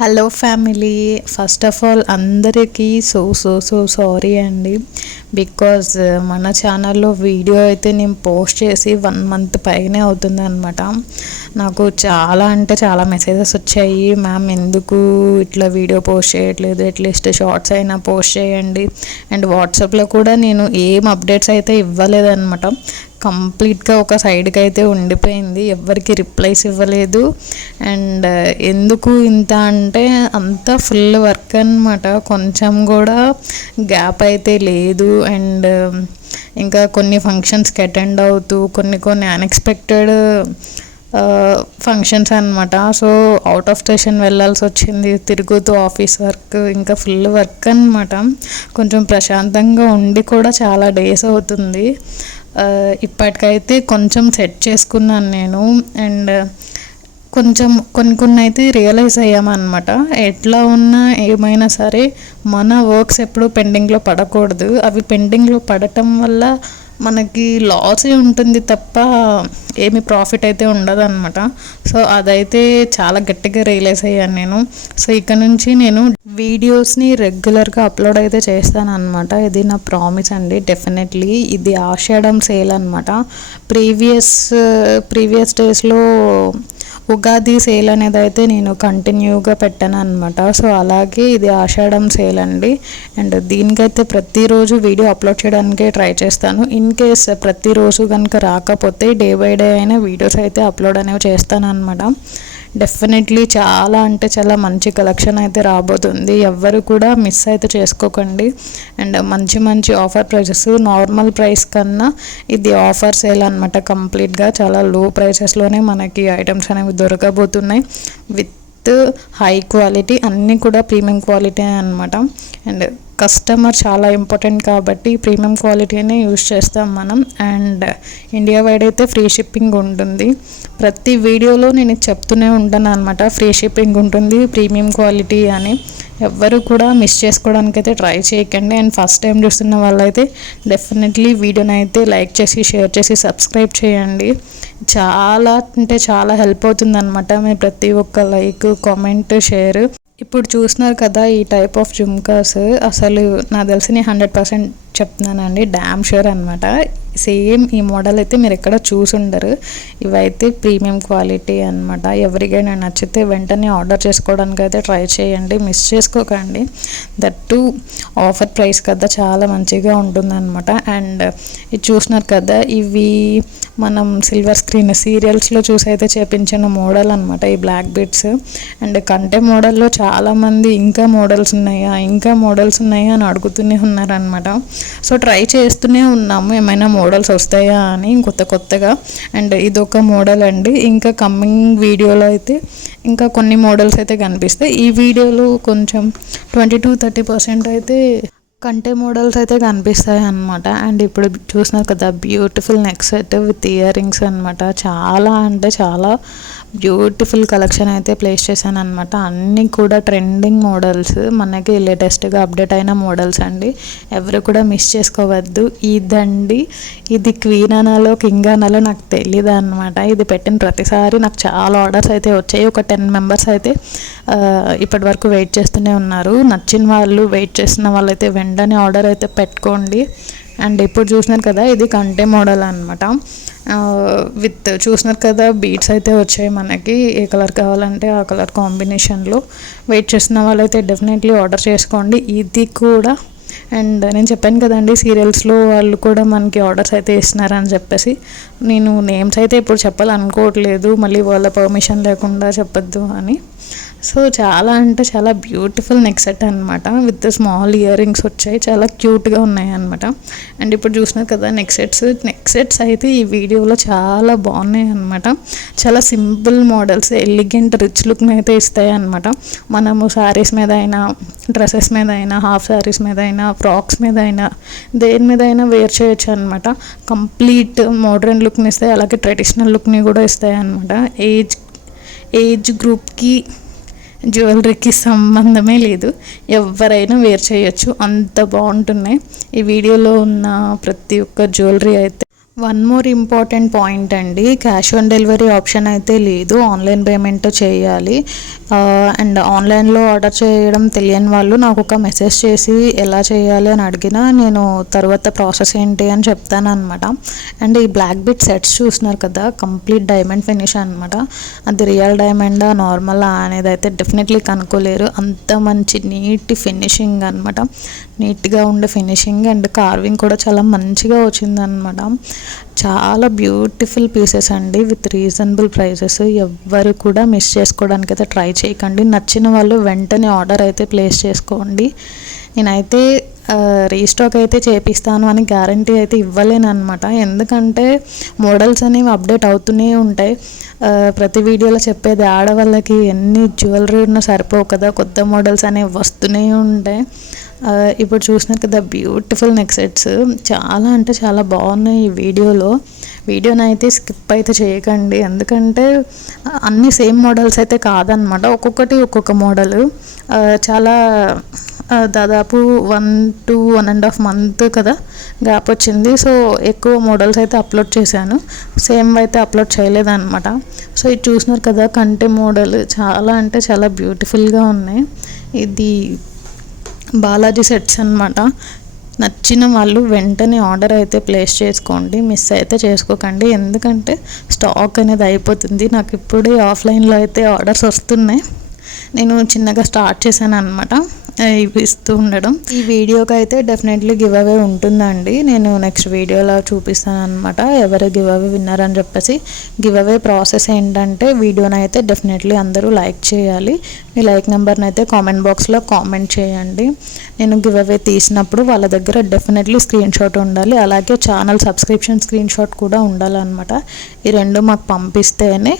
Hello family. First of all అందరికీ so so so sorry అండి. Because uh, మన ఛానల్లో వీడియో అయితే నేను పోస్ట్ చేసి వన్ మంత్ పైనే అవుతుంది అనమాట నాకు చాలా అంటే చాలా మెసేజెస్ వచ్చాయి. మ్యామ్ ఎందుకు ఇట్లా వీడియో పోస్ట్ చేయట్లేదు? అట్లీస్ట్ షార్ట్స్ అయినా పోస్ట్ చేయండి. అండ్ వాట్సాప్లో కూడా నేను ఏం అప్డేట్స్ అయితే ఇవ్వలేదన్నమాట. కంప్లీట్గా ఒక సైడ్కి అయితే ఉండిపోయింది. ఎవరికి రిప్లైస్ ఇవ్వలేదు. అండ్ ఎందుకు ఇంత అంటే అంతా ఫుల్ వర్క్ అనమాట కొంచెం కూడా గ్యాప్ అయితే లేదు. అండ్ ఇంకా కొన్ని ఫంక్షన్స్కి అటెండ్ అవుతూ కొన్ని కొన్ని అన్ఎక్స్పెక్టెడ్ ఫంక్షన్స్ అనమాట సో అవుట్ ఆఫ్ స్టేషన్ వెళ్ళాల్సి వచ్చింది. తిరుగుతూ ఆఫీస్ వర్క్ ఇంకా ఫుల్ వర్క్ అనమాట కొంచెం ప్రశాంతంగా ఉండి కూడా చాలా డేస్ అవుతుంది. ఇప్పటికైతే కొంచెం సెట్ చేసుకున్నాను నేను. అండ్ కొంచెం కొన్ని కొన్ని అయితే రియలైజ్ అయ్యామన్నమాట. ఎట్లా ఉన్నా ఏమైనా సరే మన వర్క్స్ ఎప్పుడు పెండింగ్లో పడకూడదు. అవి పెండింగ్లో పడటం వల్ల మనకి లాసే ఉంటుంది తప్ప ఏమి ప్రాఫిట్ అయితే ఉండదు అనమాట సో అదైతే చాలా గట్టిగా రియలైజ్ అయ్యాను నేను. సో ఇక్కడ నుంచి నేను వీడియోస్ని రెగ్యులర్గా అప్లోడ్ అయితే చేస్తాను అనమాట ఇది నా ప్రామిస్ అండి. డెఫినెట్లీ ఇది ఆషాఢం సేల్ అనమాట ప్రీవియస్ ప్రీవియస్ డేస్లో ఉగాది సేల్ అనేది అయితే నేను కంటిన్యూగా పెట్టాను అనమాట సో అలాగే ఇది ఆషాఢం సేల్ అండి. అండ్ దీనికైతే ప్రతిరోజు వీడియో అప్లోడ్ చేయడానికే ట్రై చేస్తాను. ఇన్ కేస్ ప్రతిరోజు కనుక రాకపోతే డే బై డే అయినా వీడియోస్ అయితే అప్లోడ్ అనేవి చేస్తాను అనమాట డెఫినెట్లీ చాలా అంటే చాలా మంచి కలెక్షన్ అయితే రాబోతుంది. ఎవ్వరు కూడా మిస్ అయితే చేసుకోకండి. అండ్ మంచి మంచి ఆఫర్ ప్రైజెస్ నార్మల్ ప్రైస్ కన్నా ఇది ఆఫర్ సేల్ అనమాట కంప్లీట్గా చాలా లో ప్రైసెస్లోనే మనకి ఐటమ్స్ అనేవి దొరకబోతున్నాయి. విత్ హై క్వాలిటీ అన్నీ కూడా ప్రీమియం క్వాలిటీ అనమాట అండ్ కస్టమర్ చాలా ఇంపార్టెంట్ కాబట్టి ప్రీమియం క్వాలిటీనే యూజ్ చేస్తాం మనం. అండ్ ఇండియా వైడ్ అయితే ఫ్రీ షిప్పింగ్ ఉంటుంది. ప్రతి వీడియోలో నేను చెప్తూనే ఉంటాను అనమాట ఫ్రీ షిప్పింగ్ ఉంటుంది ప్రీమియం క్వాలిటీ అని. ఎవ్వరు కూడా మిస్ చేసుకోవడానికి అయితే ట్రై చేయకండి. అండ్ ఫస్ట్ టైం చూస్తున్న వాళ్ళైతే డెఫినెట్లీ వీడియోని అయితే లైక్ చేసి షేర్ చేసి సబ్స్క్రైబ్ చేయండి. చాలా అంటే చాలా హెల్ప్ అవుతుంది అనమాట మీ ప్రతి ఒక్క లైక్ కామెంట్ షేర్ ఇప్పుడు చూస్తున్నారు కదా ఈ టైప్ ఆఫ్ జుమ్కాస్ అసలు నాకు తెలిసి హండ్రెడ్ పర్సెంట్ చెప్తున్నానండి. డ్యామ్ షూర్ అనమాట సేమ్ ఈ మోడల్ అయితే మీరు ఎక్కడ చూసుండరు ఇవైతే ప్రీమియం క్వాలిటీ అనమాట ఎవరికైనా నచ్చితే వెంటనే ఆర్డర్ చేసుకోవడానికి అయితే ట్రై చేయండి. మిస్ చేసుకోకండి. దట్టు ఆఫర్ ప్రైస్ కదా చాలా మంచిగా ఉంటుందన్నమాట. అండ్ ఇది చూసినారు కదా ఇవి మనం సిల్వర్ స్క్రీన్ సీరియల్స్లో చూసి అయితే చేపించిన మోడల్ అనమాట ఈ బ్లాక్ బిట్స్ అండ్ కంటే మోడల్లో చాలామంది ఇంకా మోడల్స్ ఉన్నాయా ఇంకా మోడల్స్ ఉన్నాయా అని అడుగుతూనే ఉన్నారనమాట సో ట్రై చేస్తూనే ఉన్నాము. ఏమైనా మోడల్స్ వస్తాయా అని కొత్త కొత్తగా. అండ్ ఇది ఒక మోడల్ అండి. ఇంకా కమ్మింగ్ వీడియోలో అయితే ఇంకా కొన్ని మోడల్స్ అయితే కనిపిస్తాయి. ఈ వీడియోలో కొంచెం ట్వంటీ టు థర్టీ పర్సెంట్ అయితే కంటే మోడల్స్ అయితే కనిపిస్తాయి అనమాట అండ్ ఇప్పుడు చూసినారు కదా beautiful neck set with earrings అనమాట చాలా అంటే చాలా బ్యూటిఫుల్ కలెక్షన్ అయితే ప్లేస్ చేశాను అనమాట అన్నీ కూడా ట్రెండింగ్ మోడల్స్. మనకి లేటెస్ట్గా అప్డేట్ అయిన మోడల్స్ అండి. ఎవరు కూడా మిస్ చేసుకోవద్దు. ఇదండి. ఇది క్వీన్ అనాలో కింగ్ అనాలో నాకు తెలియదు అనమాట ఇది పెట్టిన ప్రతిసారి నాకు చాలా ఆర్డర్స్ అయితే వచ్చాయి. ఒక టెన్ మెంబర్స్ అయితే ఇప్పటి వరకు వెయిట్ చేస్తూనే ఉన్నారు. నచ్చిన వాళ్ళు వెయిట్ చేస్తున్న వాళ్ళైతే వెంటనే ఆర్డర్ అయితే పెట్టుకోండి. అండ్ ఇప్పుడు చూసినారు కదా ఇది కంటే మోడల్ అనమాట విత్ చూసినారు కదా బీట్స్ అయితే వచ్చాయి మనకి. ఏ కలర్ కావాలంటే ఆ కలర్ కాంబినేషన్లో వెయిట్ చేస్తున్న వాళ్ళైతే డెఫినెట్లీ ఆర్డర్ చేసుకోండి. ఇది కూడా. అండ్ నేను చెప్పాను కదండి సీరియల్స్లో వాళ్ళు కూడా మనకి ఆర్డర్స్ అయితే ఇస్తున్నారని చెప్పేసి. నేను నేమ్స్ అయితే ఇప్పుడు చెప్పాలనుకోవట్లేదు. మళ్ళీ వాళ్ళ పర్మిషన్ లేకుండా చెప్పొద్దు అని. సో చాలా అంటే చాలా బ్యూటిఫుల్ నెక్ సెట్ అనమాట విత్ స్మాల్ ఇయర్ రింగ్స్ వచ్చాయి. చాలా క్యూట్గా ఉన్నాయి అనమాట అండ్ ఇప్పుడు చూసినారు కదా నెక్ సెట్స్ నెక్ సెట్స్ అయితే ఈ వీడియోలో చాలా బాగున్నాయి అనమాట చాలా సింపుల్ మోడల్స్ ఎలిగెంట్ రిచ్ లుక్ని అయితే ఇస్తాయి అనమాట మనము శారీస్ మీద అయినా డ్రెస్సెస్ మీద అయినా హాఫ్ శారీస్ మీద అయినా ఫ్రాక్స్ మీద అయినా దేని మీద అయినా వేర్ చేయొచ్చు అనమాట కంప్లీట్ మోడర్న్ లుక్ని ఇస్తాయి. అలాగే ట్రెడిషనల్ లుక్ని కూడా ఇస్తాయి అనమాట ఏజ్ ఏజ్ గ్రూప్కి జ్యువెలరీకి సంబంధమే లేదు. ఎవరైనా వేర్ చేయొచ్చు. అంత బాగుంటున్నాయి. ఈ వీడియోలో ఉన్న ప్రతి ఒక్క జ్యువెలరీ అయితే వన్ మోర్ ఇంపార్టెంట్ పాయింట్ అండి. క్యాష్ ఆన్ డెలివరీ ఆప్షన్ అయితే లేదు. ఆన్లైన్ పేమెంట్ చేయాలి. అండ్ ఆన్లైన్లో ఆర్డర్ చేయడం తెలియని వాళ్ళు నాకు ఒక మెసేజ్ చేసి ఎలా చేయాలి అని అడిగినా నేను తర్వాత ప్రాసెస్ ఏంటి అని చెప్తాను అనమాట అండ్ ఈ బ్లాక్ బిట్ సెట్స్ చూస్తున్నారు కదా కంప్లీట్ డైమండ్ ఫినిష్ అనమాట అది రియల్ డైమండా నార్మల్ అనేది అయితే డెఫినెట్లీ కనుక్కోలేరు. అంత మంచి నీట్ ఫినిషింగ్ అనమాట నీట్గా ఉండే ఫినిషింగ్ అండ్ కార్వింగ్ కూడా చాలా మంచిగా వచ్చిందనమాట చాలా బ్యూటిఫుల్ పీసెస్ అండి విత్ రీజనబుల్ ప్రైసెస్ ఎవ్వరు కూడా మిస్ చేసుకోవడానికి అయితే ట్రై చేయకండి. నచ్చిన వాళ్ళు వెంటనే ఆర్డర్ అయితే ప్లేస్ చేసుకోండి. నేనైతే రీస్టాక్ అయితే చేపిస్తాను అని గ్యారంటీ అయితే ఇవ్వలేను అనమాట ఎందుకంటే మోడల్స్ అనేవి అప్డేట్ అవుతూనే ఉంటాయి. ప్రతి వీడియోలో చెప్పేది ఆడవాళ్ళకి ఎన్ని జ్యువెలరీ ఉన్నా సరిపోవు కదా. కొత్త మోడల్స్ అనేవి వస్తూనే ఉంటాయి. ఇప్పుడు చూసినారు కదా బ్యూటిఫుల్ నెక్ సెట్స్ చాలా అంటే చాలా బాగున్నాయి ఈ వీడియోలో. వీడియోని అయితే స్కిప్ అయితే చేయకండి. ఎందుకంటే అన్ని సేమ్ మోడల్స్ అయితే కాదనమాట ఒక్కొక్కటి ఒక్కొక్క మోడల్ చాలా దాదాపు one to one and half month కదా గ్యాప్ వచ్చింది. సో ఎక్కువ మోడల్స్ అయితే అప్లోడ్ చేశాను. సేమ్ అయితే అప్లోడ్ చేయలేదన్నమాట. సో ఇది చూసినారు కదా కంటే మోడల్ చాలా అంటే చాలా బ్యూటిఫుల్గా ఉన్నాయి. ఇది బాలాజీ సెట్స్ అనమాట నచ్చిన వాళ్ళు వెంటనే ఆర్డర్ అయితే ప్లేస్ చేసుకోండి. మిస్ అయితే చేసుకోకండి. ఎందుకంటే స్టాక్ అనేది అయిపోతుంది. నాకు ఇప్పుడే ఆఫ్లైన్లో అయితే ఆర్డర్స్ వస్తున్నాయి. నేను చిన్నగా స్టార్ట్ చేశాను అనమాట ఇస్తూ ఉండడం. ఈ వీడియోకి అయితే డెఫినెట్లీ గివ్ అవే ఉంటుందండి. నేను నెక్స్ట్ వీడియోలో చూపిస్తాను అనమాట ఎవరు గివ్ అవే విన్నారని చెప్పేసి గివ్ అవే ప్రాసెస్ ఏంటంటే వీడియోని అయితే డెఫినెట్లీ అందరూ లైక్ చేయాలి. మీ లైక్ నెంబర్ని అయితే కామెంట్ బాక్స్లో కామెంట్ చేయండి. నేను గివ్ అవే తీసినప్పుడు వాళ్ళ దగ్గర డెఫినెట్లీ స్క్రీన్ షాట్ ఉండాలి. అలాగే ఛానల్ సబ్స్క్రిప్షన్ స్క్రీన్ షాట్ కూడా ఉండాలన్నమాట. ఈ రెండు మాకు పంపిస్తేనే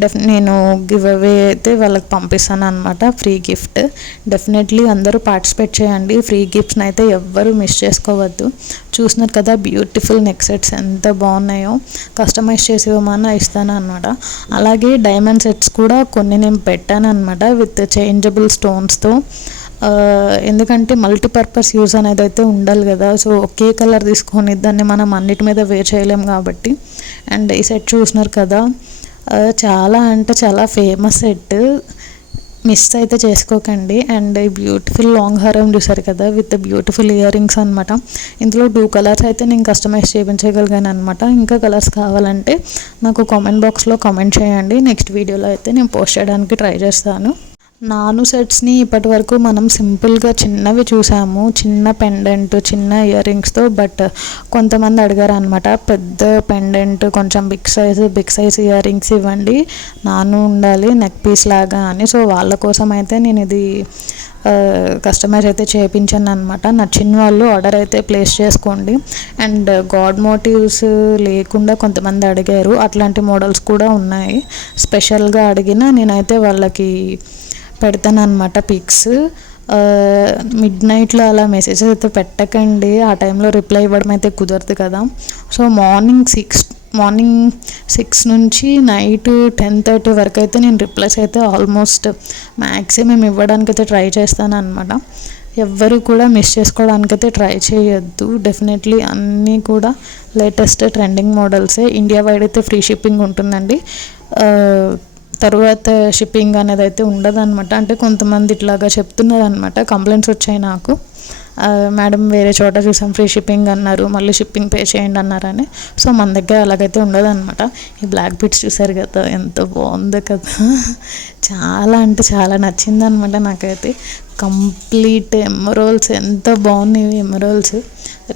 డెఫ్ నేను గివ్ అవే అయితే వాళ్ళకి పంపిస్తాను అనమాట ఫ్రీ గిఫ్ట్ డెఫినెట్లీ అందరూ పార్టిసిపేట్ చేయండి. ఫ్రీ గిఫ్ట్స్ని అయితే ఎవ్వరూ మిస్ చేసుకోవద్దు. చూసినారు కదా బ్యూటిఫుల్ నెక్ సెట్స్ ఎంత బాగున్నాయో. కస్టమైజ్ చేసి ఇవ్వమన్నా ఇస్తాను అనమాట అలాగే డైమండ్ సెట్స్ కూడా కొన్ని నేను పెట్టాను అనమాట విత్ చేంజబుల్ స్టోన్స్తో ఎందుకంటే మల్టీపర్పస్ యూజ్ అనేది అయితే ఉండాలి కదా. సో ఒకే కలర్ తీసుకొని దాన్ని మనం అన్నిటి మీద వేర్ చేయలేం కాబట్టి. అండ్ ఈ సెట్ చూసినారు కదా చాలా అంటే చాలా ఫేమస్ సెట్ మిస్ అయితే చేసుకోకండి. అండ్ ఈ బ్యూటిఫుల్ లాంగ్ హారం చూసారు కదా విత్ బ్యూటిఫుల్ ఇయర్ రింగ్స్ అనమాట ఇందులో టూ కలర్స్ అయితే నేను కస్టమైజ్ చేయించగలిగాను అనమాట ఇంకా కలర్స్ కావాలంటే నాకు కామెంట్ బాక్స్లో కామెంట్ చేయండి. నెక్స్ట్ వీడియోలో అయితే నేను పోస్ట్ చేయడానికి ట్రై చేస్తాను. నాను సెట్స్ని ఇప్పటి వరకు మనం సింపుల్గా చిన్నవి చూసాము. చిన్న పెండెంట్ చిన్న ఇయర్ రింగ్స్తో బట్ కొంతమంది అడిగారు అనమాట పెద్ద పెండెంట్ కొంచెం big size big size earrings ఇవ్వండి నాను ఉండాలి నెక్ పీస్ లాగా అని. సో వాళ్ళ కోసం అయితే నేను ఇది కస్టమైజ్ అయితే చేయించాను అనమాట నచ్చిన వాళ్ళు ఆర్డర్ అయితే ప్లేస్ చేసుకోండి. అండ్ గాడ్ మోటివ్స్ లేకుండా కొంతమంది అడిగారు. అట్లాంటి మోడల్స్ కూడా ఉన్నాయి. స్పెషల్గా అడిగిన నేనైతే వాళ్ళకి పెడతాను అనమాట పిక్స్. మిడ్ నైట్లో అలా మెసేజెస్ అయితే పెట్టకండి. ఆ టైంలో రిప్లై ఇవ్వడం అయితే కుదరదు కదా. So morning six morning six నుంచి నైట్ టెన్ థర్టీ వరకు అయితే నేను రిప్లైస్ అయితే ఆల్మోస్ట్ మ్యాక్సిమం ఇవ్వడానికి అయితే ట్రై చేస్తాను అనమాట ఎవ్వరు కూడా మిస్ చేసుకోవడానికి అయితే ట్రై చేయొద్దు. డెఫినెట్లీ అన్నీ కూడా లేటెస్ట్ ట్రెండింగ్ మోడల్సే ఇండియా వైడ్ అయితే ఫ్రీ షిప్పింగ్ ఉంటుందండి. తర్వాత షిప్పింగ్ అనేది అయితే ఉండదన్నమాట. అంటే కొంతమంది ఇట్లాగా చెప్తున్నారు అనమాట కంప్లైంట్స్ వచ్చాయి నాకు. మేడం వేరే చోట చూసాం ఫ్రీ షిప్పింగ్ అన్నారు. మళ్ళీ షిప్పింగ్ పే చేయండి అన్నారని. సో మన దగ్గర అలాగైతే ఉండదన్నమాట. ఈ బ్లాక్ బిట్స్ చూసారు కదా ఎంత బాగుందో కదా. చాలా అంటే చాలా నచ్చింది అనమాట నాకైతే. కంప్లీట్ ఎమరోల్స్ ఎంత బాగున్నాయి ఎమరోల్స్.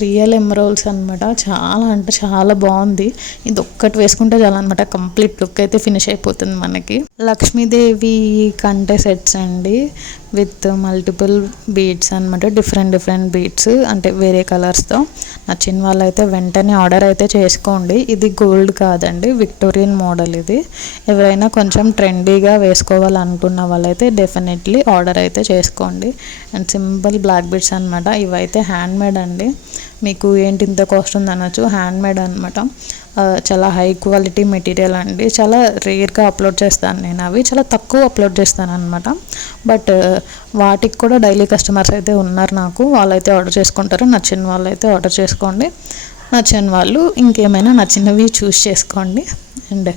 రియల్ ఎమరోల్స్ అనమాట చాలా అంటే చాలా బాగుంది. ఇది ఒక్కటి వేసుకుంటే చాలా అనమాట కంప్లీట్ లుక్ అయితే ఫినిష్ అయిపోతుంది మనకి. లక్ష్మీదేవి కంటే సెట్స్ అండి. విత్ మల్టిపుల్ బీడ్స్ అనమాట డిఫరెంట్ డిఫరెంట్ బీడ్స్ అంటే వేరే కలర్స్తో నచ్చిన వాళ్ళైతే వెంటనే ఆర్డర్ అయితే చేసుకోండి. ఇది గోల్డ్ కాదండి విక్టోరియన్ మోడల్ ఇది. ఎవరైనా కొంచెం ట్రెండీగా వేసుకోవాలనుకున్న వాళ్ళైతే డెఫినెట్లీ ఆర్డర్ అయితే చేసుకోండి. అండ్ సింపుల్ బ్లాక్ బీడ్స్ అనమాట ఇవైతే హ్యాండ్ మేడ్ అండి. మీకు ఏంటి ఇంత కాస్ట్ ఉంది అనొచ్చు హ్యాండ్ మేడ్ అనమాట చాలా హై క్వాలిటీ మెటీరియల్ అండి. చాలా రేర్గా అప్లోడ్ చేస్తాను నేను అవి. చాలా తక్కువ అప్లోడ్ చేస్తాను అనమాట బట్ వాటికి కూడా డైలీ కస్టమర్స్ అయితే ఉన్నారు నాకు. వాళ్ళైతే ఆర్డర్ చేసుకుంటారు. నచ్చిన వాళ్ళైతే ఆర్డర్ చేసుకోండి. నచ్చని వాళ్ళు ఇంకేమైనా నచ్చినవి చూస్ చేసుకోండి. అండ్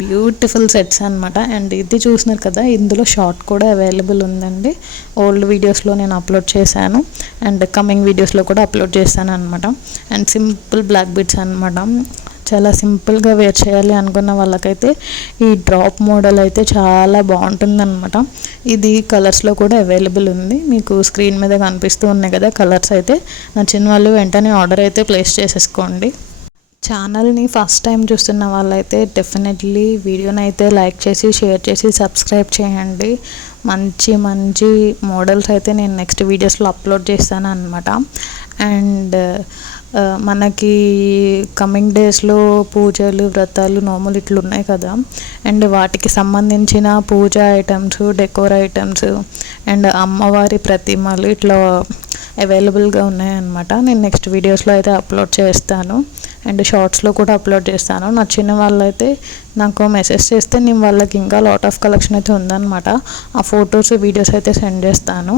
బ్యూటిఫుల్ సెట్స్ అనమాట అండ్ ఇది చూసినారు కదా ఇందులో షార్ట్ కూడా అవైలబుల్ ఉందండి. ఓల్డ్ వీడియోస్లో నేను అప్లోడ్ చేశాను. అండ్ కమింగ్ వీడియోస్లో కూడా అప్లోడ్ చేశాను అనమాట అండ్ సింపుల్ బ్లాక్ బిట్స్ అనమాట చాలా సింపుల్గా వేర్ చేయాలి అనుకున్న వాళ్ళకైతే ఈ డ్రాప్ మోడల్ అయితే చాలా బాగుంటుందన్నమాట. ఇది కలర్స్లో కూడా అవైలబుల్ ఉంది. మీకు స్క్రీన్ మీద కనిపిస్తూ ఉన్నాయి కదా కలర్స్ అయితే. నచ్చిన వాళ్ళు వెంటనే ఆర్డర్ అయితే ప్లేస్ చేసేసుకోండి. ఛానల్ని ఫస్ట్ టైం చూస్తున్న వాళ్ళైతే డెఫినెట్లీ వీడియోని అయితే లైక్ చేసి షేర్ చేసి సబ్స్క్రైబ్ చేయండి. మంచి మంచి మోడల్స్ అయితే నేను నెక్స్ట్ వీడియోస్లో అప్లోడ్ చేస్తాను అనమాట అండ్ మనకి కమింగ్ డేస్లో పూజలు వ్రతాలు నోములు ఇట్లా ఉన్నాయి కదా. అండ్ వాటికి సంబంధించిన puja items decor items and అమ్మవారి ప్రతిమలు ఇట్లా అవైలబుల్గా ఉన్నాయన్నమాట. నేను నెక్స్ట్ వీడియోస్లో అయితే అప్లోడ్ చేస్తాను. అండ్ షార్ట్స్లో కూడా అప్లోడ్ చేస్తాను. నచ్చిన వాళ్ళైతే నాకు మెసేజ్ చేస్తే నేను వాళ్ళకి ఇంకా లాట్ ఆఫ్ కలెక్షన్ అయితే ఉందన్నమాట. ఆ ఫొటోస్ వీడియోస్ అయితే సెండ్ చేస్తాను.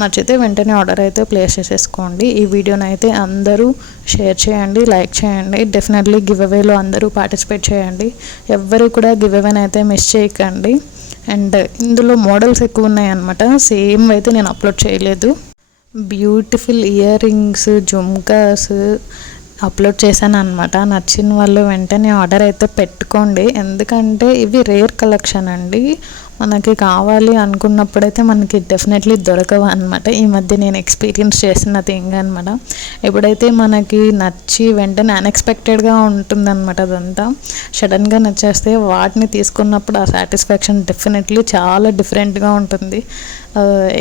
నచ్చితే వెంటనే ఆర్డర్ అయితే ప్లేస్ చేసేసుకోండి. ఈ వీడియోని అయితే అందరూ షేర్ చేయండి లైక్ చేయండి. డెఫినెట్లీ గివ్ అవేలో అందరూ పార్టిసిపేట్ చేయండి. ఎవ్వరు కూడా గివ్ అవేని అయితే మిస్ చేయకండి. అండ్ ఇందులో మోడల్స్ ఎక్కువ ఉన్నాయి అనమాట సేమ్ అయితే నేను అప్లోడ్ చేయలేదు. Beautiful earrings jhumkas upload చేశాను అనమాట నచ్చిన వాళ్ళు వెంటనే ఆర్డర్ అయితే పెట్టుకోండి. ఎందుకంటే ఇవి రేర్ కలెక్షన్ అండి. మనకి కావాలి అనుకున్నప్పుడైతే మనకి డెఫినెట్లీ దొరకవు అనమాట ఈ మధ్య నేను ఎక్స్పీరియన్స్ చేసిన థింగ్ అనమాట ఎప్పుడైతే మనకి నచ్చి వెంటనే అన్ఎక్స్పెక్టెడ్గా ఉంటుందన్నమాట అదంతా సడన్గా నచ్చేస్తే వాటిని తీసుకున్నప్పుడు ఆ సాటిస్ఫాక్షన్ డెఫినెట్లీ చాలా డిఫరెంట్గా ఉంటుంది.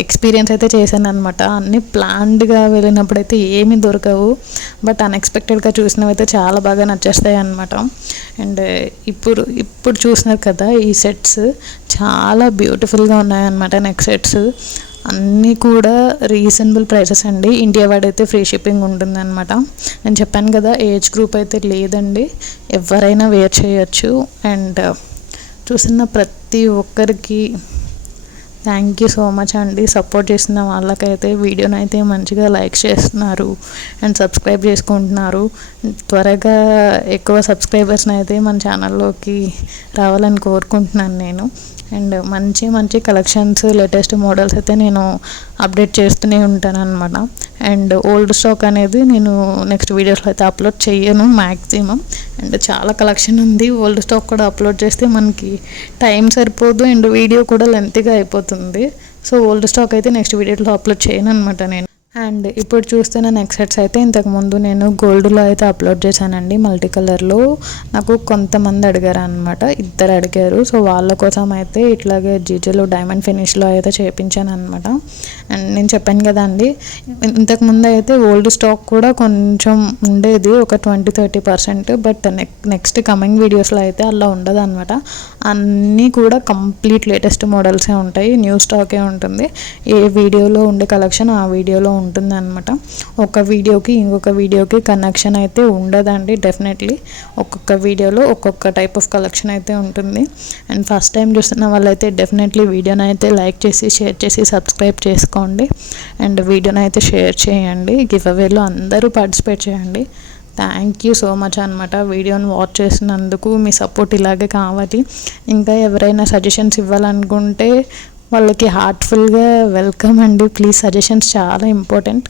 ఎక్స్పీరియన్స్ అయితే చేశాను అనమాట అన్నీ ప్లాన్డ్గా వెళ్ళినప్పుడు అయితే ఏమీ దొరకవు. బట్ అన్ఎక్స్పెక్టెడ్గా చూసినవి అయితే చాలా బాగా నచ్చేస్తాయి అనమాట అండ్ ఇప్పుడు ఇప్పుడు చూసినారు కదా ఈ సెట్స్ చాలా బ్యూటిఫుల్గా ఉన్నాయన్నమాట నెక్ సెట్స్ అన్నీ కూడా రీజనబుల్ ప్రైసెస్ అండి. ఇండియా వైడ్ అయితే ఫ్రీ షిప్పింగ్ ఉంటుందన్నమాట. నేను చెప్పాను కదా ఏజ్ గ్రూప్ అయితే లేదండి. ఎవరైనా వేర్ చేయొచ్చు. అండ్ చూసిన ప్రతి ఒక్కరికి థ్యాంక్ యూ సో మచ్ అండి. సపోర్ట్ చేసిన వాళ్ళకైతే వీడియోని అయితే మంచిగా లైక్ చేస్తున్నారు అండ్ సబ్స్క్రైబ్ చేసుకుంటున్నారు. త్వరగా ఎక్కువ సబ్స్క్రైబర్స్ని అయితే మన ఛానల్లోకి రావాలని కోరుకుంటున్నాను నేను. అండ్ మంచి మంచి కలెక్షన్స్ లేటెస్ట్ మోడల్స్ అయితే నేను అప్డేట్ చేస్తూనే ఉంటాను అనమాట అండ్ ఓల్డ్ స్టాక్ అనేది నేను నెక్స్ట్ వీడియోస్లో అయితే అప్లోడ్ చేయను మ్యాక్సిమం అండ్ చాలా కలెక్షన్ ఉంది. ఓల్డ్ స్టాక్ కూడా అప్లోడ్ చేస్తే మనకి టైం సరిపోదు అండ్ వీడియో కూడా లెంత్గా అయిపోతుంది. సో ఓల్డ్ స్టాక్ అయితే నెక్స్ట్ వీడియోలో అప్లోడ్ చేయను అనమాట నేను. అండ్ ఇప్పుడు చూస్తున్న నెక్స్ట్ అయితే ఇంతకుముందు నేను గోల్డ్లో అయితే అప్లోడ్ చేశానండి మల్టీ కలర్లో నాకు కొంతమంది అడిగారు అనమాట ఇద్దరు అడిగారు. సో వాళ్ళ కోసం అయితే ఇట్లాగే జీజేలో డైమండ్ ఫినిష్లో అయితే చేయించాను అనమాట అండ్ నేను చెప్పాను కదా అండి ఇంతకుముందు అయితే ఓల్డ్ స్టాక్ కూడా కొంచెం ఉండేది ఒక twenty thirty percent but next coming వీడియోస్లో అయితే అలా ఉండదు అనమాట అన్నీ కూడా కంప్లీట్ లేటెస్ట్ మోడల్సే ఉంటాయి న్యూ స్టాకే ఉంటుంది. ఏ వీడియోలో ఉండే కలెక్షన్ ఆ వీడియోలో ఉంటుంది అనమాట ఒక వీడియోకి ఇంకొక వీడియోకి కనెక్షన్ అయితే ఉండదండి డెఫినెట్లీ ఒక్కొక్క వీడియోలో ఒక్కొక్క టైప్ ఆఫ్ కలెక్షన్ అయితే ఉంటుంది. అండ్ ఫస్ట్ టైం చూస్తున్న వాళ్ళైతే డెఫినెట్లీ వీడియోని అయితే లైక్ చేసి షేర్ చేసి సబ్స్క్రైబ్ చేసుకోండి. అండ్ వీడియోని అయితే షేర్ చేయండి. గివ్ అవేలో అందరూ పార్టిసిపేట్ చేయండి. థ్యాంక్ యూ సో మచ్ అనమాట వీడియోని వాచ్ చేసినందుకు మీ సపోర్ట్ ఇలాగే కావాలి. ఇంకా ఎవరైనా సజెషన్స్ ఇవ్వాలనుకుంటే వాళ్ళకి హార్ట్ఫుల్గా వెల్కమ్ అండి. ప్లీజ్ సజెషన్స్ చాలా ఇంపార్టెంట్